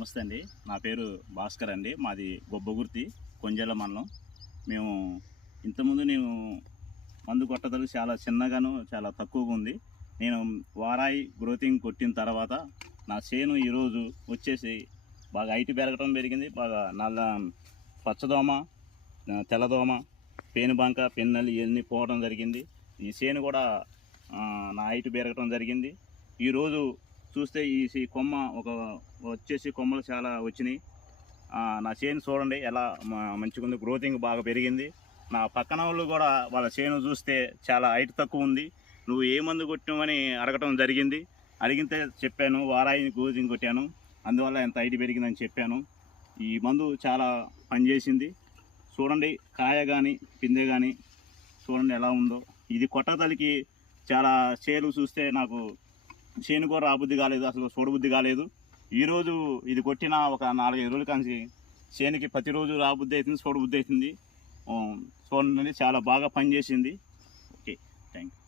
నమస్తే అండి. నా పేరు భాస్కర్ అండి. మాది గొబ్బగుర్తి కొంజల మండలం. మేము ఇంతకుముందు నేను మందు కొట్టదలు చాలా చిన్నగాను చాలా తక్కువగా ఉంది. నేను వారాయి గ్రోతింగ్ కొట్టిన తర్వాత నా చేను ఈరోజు వచ్చేసి బాగా హైట్ పెరగడం పెరిగింది. బాగా నల్ల పచ్చదోమ తెల్లదోమ పేనుబంక పెన్నెలు ఇవన్నీ పోవడం జరిగింది. ఈ చేను కూడా నా హైట్ పెరగడం జరిగింది. ఈరోజు చూస్తే ఈ కొమ్మ ఒక వచ్చేసి కొమ్మలు చాలా వచ్చినాయి. నా చేను చూడండి ఎలా మంచిగా ఉంది. గ్రోతింగ్ బాగా పెరిగింది. నా పక్కన వాళ్ళు కూడా వాళ్ళ చేను చూస్తే చాలా హైట్ తక్కువ ఉంది. నువ్వు ఏ మందు కొట్టామని అడగటం జరిగింది. అడిగితే చెప్పాను వారాయి గ్రోతింగ్ కొట్టాను. అందువల్ల ఎంత హైట్ పెరిగిందని చెప్పాను. ఈ మందు చాలా పనిచేసింది. చూడండి కాయ కానీ పిందె కానీ చూడండి ఎలా ఉందో. ఇది కొట్టదలికి చాలా చేలు చూస్తే నాకు చేను కూడా రాబుద్ధి కాలేదు అసలు చూడబుద్ధి కాలేదు. ఈరోజు ఇది కొట్టిన ఒక నాలుగైదు రోజుల కానీ చేనుకి ప్రతిరోజు రాబుద్ధి అవుతుంది చూడబుద్ధి అవుతుంది. చూడండి చాలా బాగా పనిచేసింది. Okay thank you